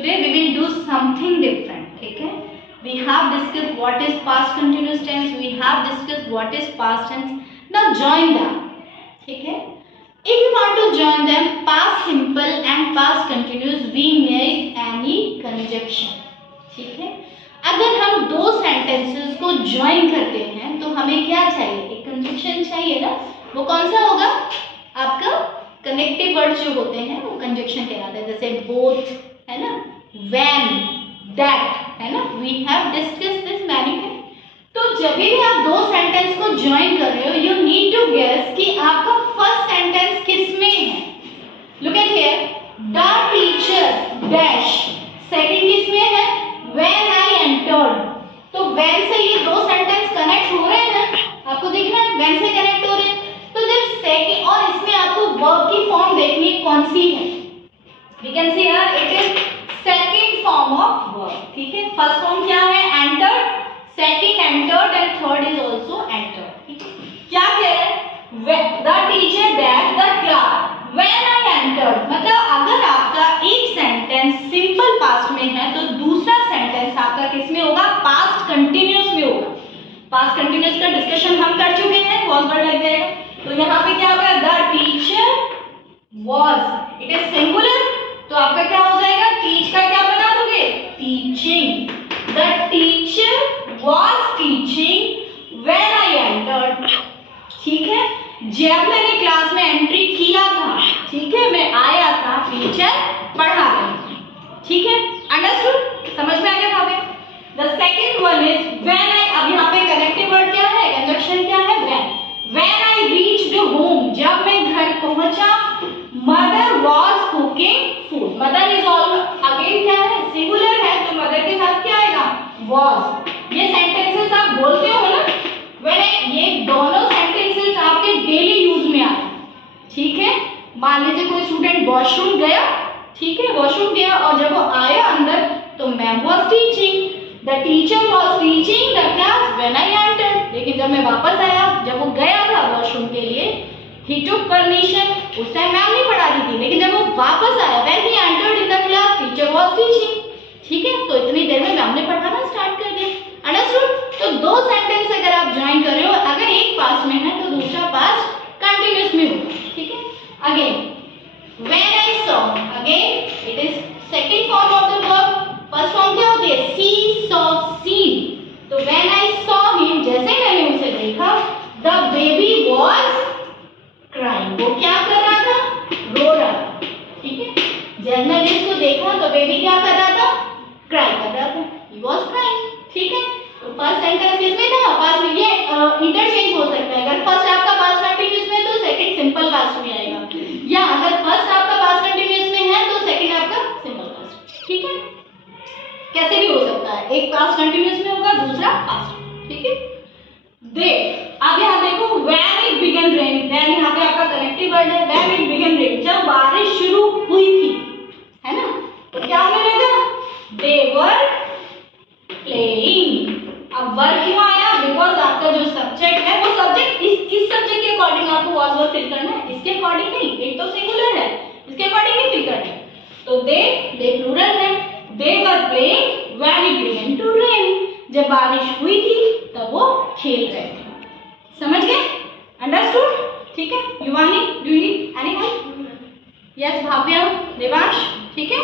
Today we will do something different. ठीक है, we have discussed what is past continuous tense, we have discussed what is past tense. Now join them. ठीक है, if you want to join them, past simple and past continuous, we need any conjunction. ठीक है, अगर हम दो sentences को join करते हैं तो हमें क्या चाहिए? एक कंजंक्शन चाहिए ना. वो कौन सा होगा? आपका कनेक्टिव वर्ड जो होते हैं वो कंजंक्शन कहलाता है. जैसे बोथ है ना, when, that है ना. We have discussed this many time. तो जब भी आप दो सेंटेंस को ज्वाइन कर रहे हो, यू नीड टू गेस कि आपका फर्स्ट सेंटेंस किसमें है. Look at here, the teacher dash. Second किसमें है? When I entered. तो व्हेन से ये दो सेंटेंस कनेक्ट हो रहे हैं ना, आपको दिख रहा है व्हेन से कनेक्ट हो रहे हैं. तो जब सेकंड, और इसमें आपको वर्ब की फॉर्म देखनी कौन सी है. We can see here it is second form of verb. ठीक है, फर्स्ट फॉर्म क्या है? Entered, second entered and third is also entered. ठीक है, क्या कह रहे हैं? The teacher dash the class when I entered. मतलब अगर आपका एक सेंटेंस सिंपल पास्ट में है तो दूसरा सेंटेंस आपका किस में होगा? पास्ट कंटिन्यूअस में होगा. पास्ट कंटिन्यूअस का डिस्कशन हम कर चुके हैं, वॉज वर्ड लग जाएगा. तो यहाँ पे क्या होगा? The teacher was, it is singular, तो आपका क्या हो जाएगा? टीच का क्या बना दोगे? Teaching. The teacher was teaching when I entered. ठीक है, जब मैंने क्लास में एंट्री किया था, ठीक है, मैं आया था, टीचर पढ़ा रही थी. ठीक है, अंडरस्टूड? समझ में आ गया था? The second one is when I. अब यहाँ पे कनेक्टिव वर्ड क्या है? कंजंक्शन क्या है? When. When I reached home, जब मैं घर पहुंचा, mother was cooking food. Mother is all again क्या है? सिंगुलर है, तो मदर के साथ क्या आएगा? वॉज. ये सेंटेंसेस आप बोलते हो ना, व्हेन ये दोनों सेंटेंसेस आपके डेली यूज में आते हैं. ठीक है, मान लीजिए कोई स्टूडेंट वॉशरूम गया, ठीक है, वॉशरूम गया और जब वो आया अंदर तो ma'am was teaching, the teacher was teaching the class when I entered. लेकिन जब मैं वापस आया, जब वो गया था वॉशरूम के लिए, ही टुक परमिशन, उस टाइम मैम नहीं पढ़ा रही थी. लेकिन जब वो वापस आया, when he entered in the class, teacher was teaching. ठीक है, तो इतनी देर में मैम ने पढ़ाना स्टार्ट कर दिया. अंडरस्टूड? तो दो सेंटेंस अगर आप ज्वाइन कर रहे हो, अगर एक पास्ट में है तो दूसरा पास्ट कंटिन्यूअस में होगा. ठीक है, again when I saw, again it is second form of the verb. First form क्या होती है? सी, सॉ, सीन. तो व्हेन आई सॉ हिम, जैसे मैंने उसे देखा, द बेबी वाज क्राइंग. वो क्या कर रहा था? रो रहा था. ठीक है, जब मैंने इसको देखा तो बेबी क्या कर रहा था? क्राई कर रहा था. He was crying. ठीक है, तो फर्स्ट सेंटेंस किसमें था? पास्ट में. ये इंटरचेंज हो सकता है. अगर फर्स्ट आपका पास्ट कंटिन्यूअस में है तो सेकंड सिंपल पास्ट में आएगा, या अगर फर्स्ट आपका पास्ट कंटिन्यूअस में है तो सेकंड आपका सिंपल पास्ट. ठीक है, कैसे भी हो सकता है. एक पास्ट कंटिन्यूअस में होगा, दूसरा पास्ट. ठीक है, देख अब यहाँ देखो, when it begin rain. When यहाँ पे आपका कनेक्टिव वर्ड है. व्हेन इट बिगन रेन, जब बारिश शुरू हुई थी, है ना, तो क्या होने लगा? दे वर प्लेइंग. अब वर्ड क्यों आया? बिकॉज आपका जो सब्जेक्ट है वो सब्जेक्ट इस सब्जेक्ट के अकॉर्डिंग आपको वॉज वर्ड फिल करना है, इसके अकॉर्डिंग नहीं. एक तो सिंगुलर है, इसके अकॉर्डिंग नहीं फिल करना है. तो दे प्लूरल है. They were playing when it began to rain. जब बारिश हुई थी तब वो खेल रहे थे. समझ गए? अंडरस्टूड? ठीक है, Yuvani, do you need any help? Yes Bhavya, Devansh. ठीक है.